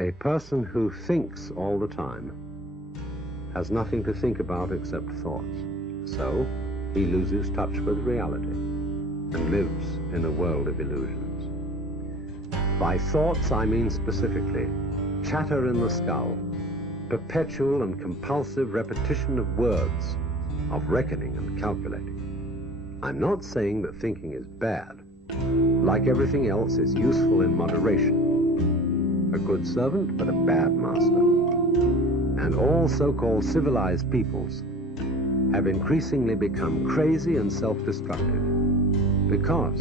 A person who thinks all the time has nothing to think about except thoughts. So he loses touch with reality and lives in a world of illusions. By thoughts, I mean specifically chatter in the skull, perpetual and compulsive repetition of words, of reckoning and calculating. I'm not saying that thinking is bad. Like everything else, it's useful in moderation. A good servant, but a bad master. And all so-called civilized peoples have increasingly become crazy and self-destructive because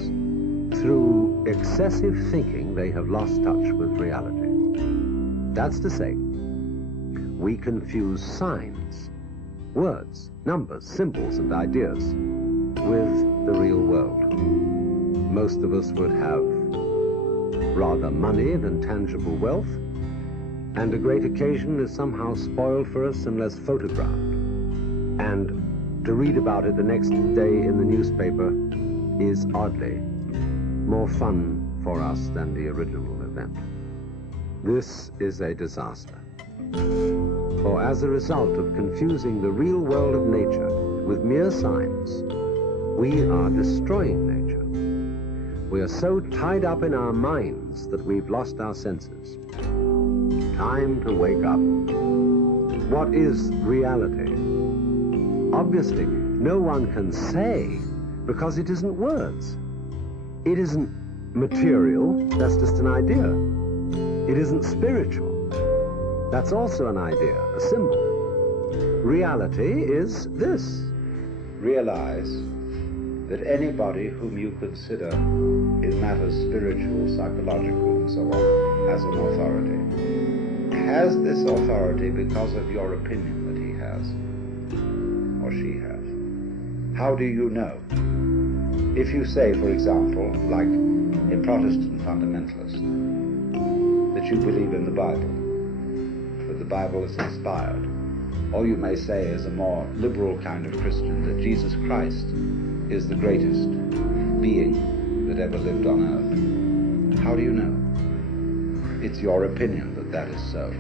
through excessive thinking they have lost touch with reality. That's to say, we confuse signs, words, numbers, symbols, and ideas with the real world. Most of us would have rather money than tangible wealth, and a great occasion is somehow spoiled for us unless photographed. And to read about it the next day in the newspaper is oddly more fun for us than the original event. This is a disaster. For as a result of confusing the real world of nature with mere signs, we are destroying nature. We are so tied up in our minds that we've lost our senses. Time to wake up. What is reality? Obviously, no one can say because it isn't words. It isn't material, that's just an idea. It isn't spiritual, that's also an idea, a symbol. Reality is this. Realize that anybody whom you consider in matters spiritual, psychological, and so on, as an authority, has this authority because of your opinion that he has, or she has. How do you know? If you say, for example, like a Protestant fundamentalist, that you believe in the Bible, that the Bible is inspired, or you may say as a more liberal kind of Christian that Jesus Christ is the greatest being that ever lived on earth. How do you know? It's your opinion that that is so.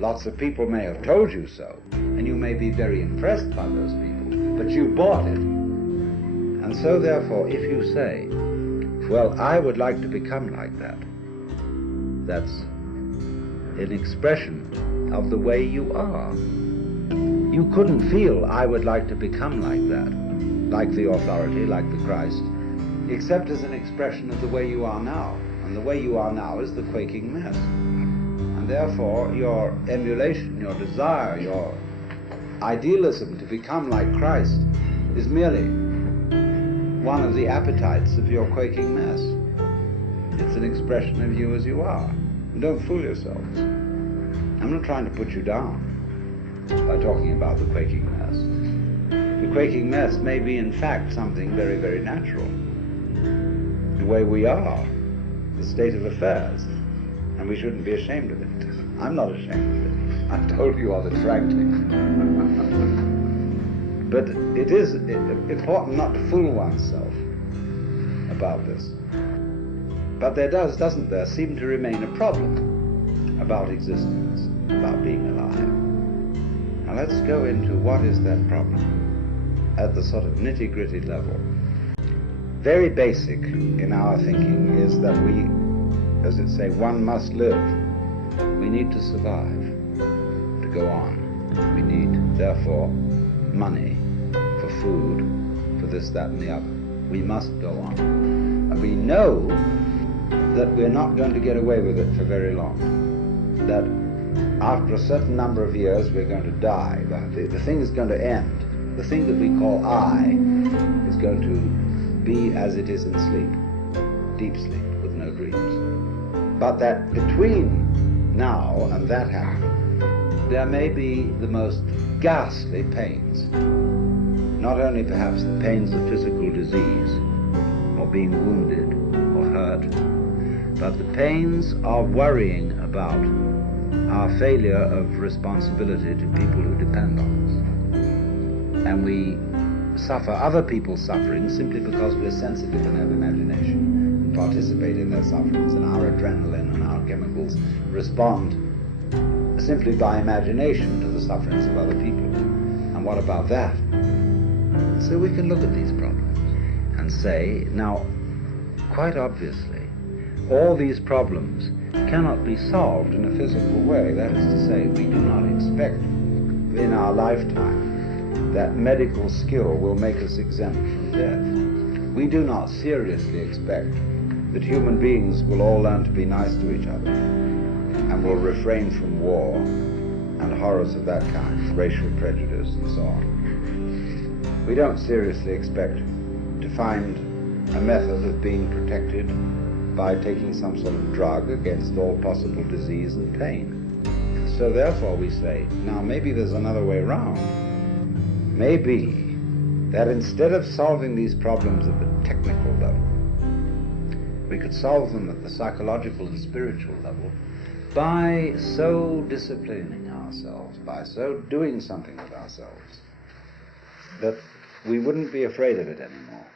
Lots of people may have told you so, and you may be very impressed by those people, but you bought it. And so therefore, if you say, well, I would like to become like that, that's an expression of the way you are. You couldn't feel, I would like to become like that, like the authority, like the Christ, except as an expression of the way you are now. And the way you are now is the quaking mess. And therefore, your emulation, your desire, your idealism to become like Christ is merely one of the appetites of your quaking mess. It's an expression of you as you are. And don't fool yourselves. I'm not trying to put you down by talking about the quaking mess. The quaking mess may be in fact something very, very natural. The way we are, the state of affairs, and we shouldn't be ashamed of it. I'm not ashamed of it. I told you of it frankly. But it is important not to fool oneself about this. But there doesn't there, seem to remain a problem about existence, about being alive. Now let's go into what is that problem at the sort of nitty-gritty level. Very basic in our thinking is that we, as it say, one must live. We need to survive, to go on. We need, therefore, money for food, for this, that, and the other. We must go on. And we know that we're not going to get away with it for very long. That after a certain number of years we're going to die. The thing is going to end. The thing that we call I is going to be as it is in sleep, deep sleep with no dreams. But that between now and that happening, there may be the most ghastly pains. Not only perhaps the pains of physical disease, or being wounded or hurt, but the pains of worrying about our failure of responsibility to people who depend on us. And we suffer other people's suffering simply because we're sensitive and have imagination and participate in their sufferings, and our adrenaline and our chemicals respond simply by imagination to the sufferings of other people. And what about that? So we can look at these problems and say, now, quite obviously, all these problems cannot be solved in a physical way. That is to say, we do not expect in our lifetime that medical skill will make us exempt from death. We do not seriously expect that human beings will all learn to be nice to each other and will refrain from war and horrors of that kind, racial prejudice and so on. We don't seriously expect to find a method of being protected by taking some sort of drug against all possible disease and pain. So therefore we say, now maybe there's another way around. Maybe that instead of solving these problems at the technical level, we could solve them at the psychological and spiritual level by so disciplining ourselves, by so doing something with ourselves, that we wouldn't be afraid of it anymore.